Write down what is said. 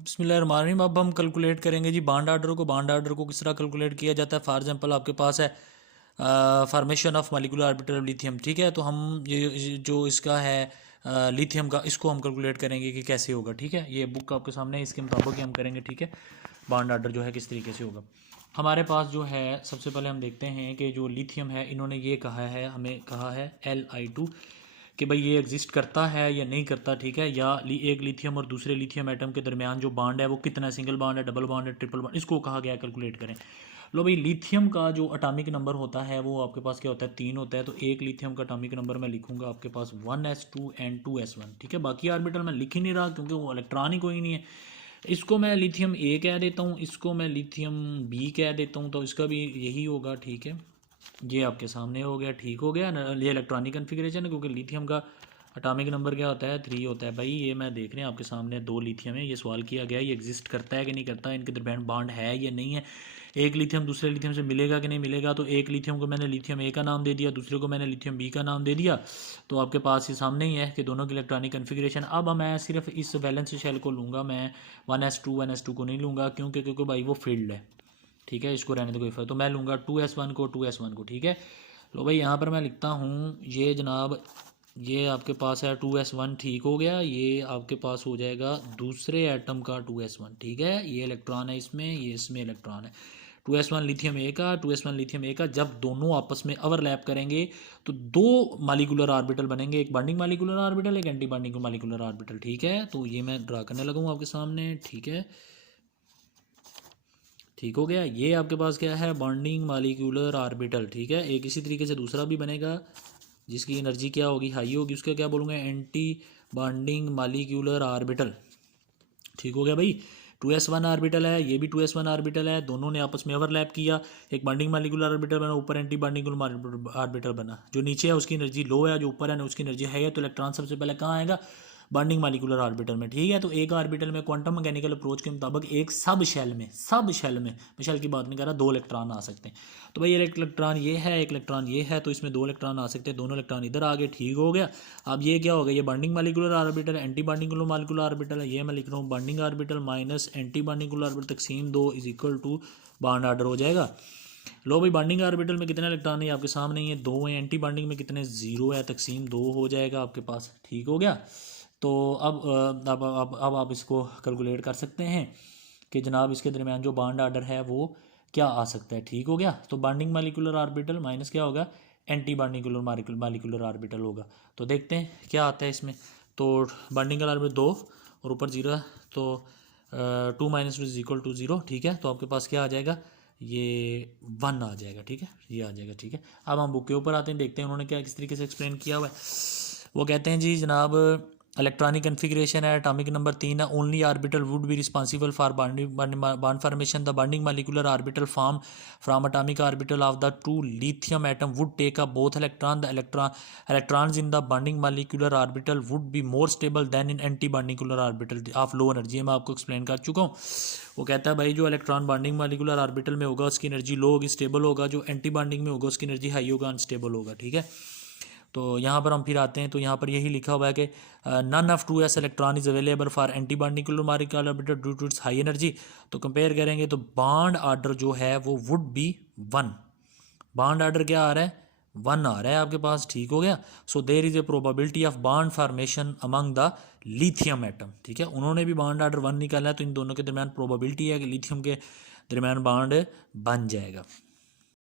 बिस्मिल्लाहिर्रहमानिर्रहीम। अब हम कैलकुलेट करेंगे जी बांड आर्डर को। बांड आर्डर को किस तरह कैलकुलेट किया जाता है। फॉर एग्जांपल आपके पास है formation of molecular orbital of lithium, ठीक है। तो हम ये जो इसका है लिथियम का, इसको हम कैलकुलेट करेंगे कि कैसे होगा, ठीक है। ये बुक आपके सामने है, इसके मुताबिक ही हम करेंगे, ठीक है। बांड आर्डर जो है किस तरीके से होगा। हमारे पास जो है सबसे पहले हम देखते हैं कि जो लिथियम है, इन्होंने ये कहा है, हमें कहा है Li2 कि भाई ये एग्जिस्ट करता है या नहीं करता, ठीक है। या एक लिथियम और दूसरे लिथियम एटम के दरमियान जो बांड है वो कितना, सिंगल बांड है, डबल बांड है, ट्रिपल बांड, इसको कहा गया कैलकुलेट करें। लो भाई, लिथियम का जो अटामिक नंबर होता है वो आपके पास क्या होता है, 3 होता है। तो एक लिथियम का अटामिक नंबर मैं लिखूंगा आपके पास 1s2 एंड 2s1, ठीक है। बाकी ऑर्बिटल मैं लिख ही नहीं रहा क्योंकि वो इलेक्ट्रॉन ही कोई नहीं है। इसको मैं लिथियम ए कह देता हूँ, इसको मैं लिथियम बी कह देता हूँ, तो इसका भी यही होगा, ठीक है। ये आपके सामने हो गया, ठीक हो गया ना। ये इलेक्ट्रॉनिक कन्फिग्रेशन है क्योंकि लिथियम का अटामिक नंबर क्या होता है, 3 होता है। भाई ये मैं देख रहे हैं आपके सामने 2 लिथियम है, ये सवाल किया गया ये एग्जिस्ट करता है कि नहीं करता, इनके दरमियान बॉन्ड है या नहीं है, एक लिथियम दूसरे लिथियम से मिलेगा कि नहीं मिलेगा। तो एक लिथियम को मैंने लिथियम ए का नाम दे दिया, दूसरे को मैंने लिथियम बी का नाम दे दिया। तो आपके पास ये सामने ही है कि दोनों की इलेक्ट्रॉनिक कन्फिग्रेशन। अब मैं सिर्फ इस वैलेंस शेल को लूँगा, मैं 1s2 को नहीं लूँगा क्योंकि भाई वो फील्ड है, ठीक है। इसको रहने दो, कोई फर्क। तो मैं लूँगा 2s1 को, ठीक है। लो भाई यहाँ पर मैं लिखता हूँ ये जनाब, ये आपके पास है 2s1, ठीक हो गया। ये आपके पास हो जाएगा दूसरे एटम का 2s1, ठीक है। ये इलेक्ट्रॉन है इसमें, ये इसमें इलेक्ट्रॉन है। 2s1 लिथियम ए का, 2s1 लिथियम ए का जब दोनों आपस में ओवरलैप करेंगे तो 2 मालिकुलर ऑर्बिटल बनेंगे, एक बॉन्डिंग मालिकुलर ऑर्बिटल, एक एंटी बॉन्डिंग मालिकुलर ऑर्बिटल, ठीक है। तो ये मैं ड्रा करने लगा हूँ आपके सामने, ठीक है। ठीक हो गया। ये आपके पास क्या है, बॉन्डिंग मालिक्यूलर ऑर्बिटल, ठीक है। एक इसी तरीके से दूसरा भी बनेगा जिसकी एनर्जी क्या होगी, हाई होगी, उसका क्या बोलूँगा, एंटी बॉन्डिंग मालिक्यूलर ऑर्बिटल, ठीक हो गया भाई। 2s1 ऑर्बिटल है, ये भी 2s1 ऑर्बिटल है, दोनों ने आपस में ओवरलैप किया, एक बॉन्डिंग मालिक्यूलर ऑर्बिटल बना, ऊपर एंटी बॉन्डिंग ऑर्बिटल बना। जो नीचे है उसकी एनर्जी लो है, जो ऊपर है ना उसकी एनर्जी हाई है। तो इलेक्ट्रॉन सबसे पहले कहाँ आएगा, बॉन्डिंग मालिकुलर ऑर्बिटल में, ठीक है। तो एक ऑर्बिटल में क्वांटम मैकेनिकल अप्रोच के मुताबिक एक सब शेल में मैं शेल की बात नहीं कर रहा, 2 इलेक्ट्रॉन आ सकते हैं। तो भाई एक इलेक्ट्रॉन ये है, एक इलेक्ट्रॉन ये है, तो इसमें 2 इलेक्ट्रॉन आ सकते हैं, दोनों इलेक्ट्रॉन इधर आ गए, ठीक हो गया। अब ये क्या होगा, ये बॉन्डिंग मालिकुलर ऑर्बिटल है, एंटी बॉन्डिंग मालिकुलर ऑर्बिटल है, ये मैं लिख रहा हूँ bonding orbital minus anti bonding orbital तकसीम 2 is equal to bond order हो जाएगा। लो भाई, बॉन्डिंग ऑर्बिटल में कितने इलेक्ट्रॉन है आपके सामने, ये 2 है। एंटी बॉन्डिंग में कितने, 0 है, तकसीम 2 हो जाएगा आपके पास, ठीक हो गया। तो अब आप इसको कैलकुलेट कर सकते हैं कि जनाब इसके दरमियान जो बॉन्ड आर्डर है वो क्या आ सकता है, ठीक हो गया। तो बॉन्डिंग मालिकुलर ऑर्बिटल माइनस क्या होगा, एंटी बॉन्डिंग मालिकुलर ऑर्बिटल होगा। तो देखते हैं क्या आता है इसमें। तो बॉन्डिंग ऑर्बिटल 2 और ऊपर 0, तो 2 - 2 इज इक्वल टू 0, ठीक है। तो आपके पास क्या आ जाएगा, ये 1 आ जाएगा, ठीक है, ये आ जाएगा, ठीक है। अब हम बुक के ऊपर आते हैं, देखते हैं उन्होंने क्या किस तरीके से एक्सप्लेन किया हुआ है। वो कहते हैं जी जनाब, इलेक्ट्रॉनिक कन्फिग्रेशन है, एटॉमिक नंबर 3 है, only orbital would be responsible for bond formation, the bonding molecular orbital form from atomic orbital of the 2 lithium atom would take up both electron, the electrons in the bonding molecular orbital would be more stable than in anti बॉन्डिकुलर orbital of low energy. मैं आपको explain कर चुका हूँ। वो कहता है भाई जो इलेक्ट्रॉन बॉन्डिंग मालिकुलर ऑर्बिटल में होगा उसकी एनर्जी लो होगी, स्टेबल होगा, जो एंटी बॉन्डिंग में होगा उसकी एनर्जी हाई होगा, अनस्टेबल होगा, ठीक है। तो यहाँ पर हम फिर आते हैं, तो यहाँ पर यही लिखा हुआ है कि none of 2s electron is available for anti बॉन्डिकुलर molecular orbital due to its high energy. तो कंपेयर करेंगे तो बॉन्ड आर्डर जो है वो वुड बी 1, बॉन्ड आर्डर क्या आ रहा है, 1 आ रहा है आपके पास, ठीक हो गया। So there is a probability of bond formation among the lithium atom, ठीक है। उन्होंने भी बॉन्ड आर्डर 1 निकाला है, तो इन दोनों के दरमियान प्रोबेबिलिटी है कि लिथियम के दरमियान बॉन्ड बन जाएगा।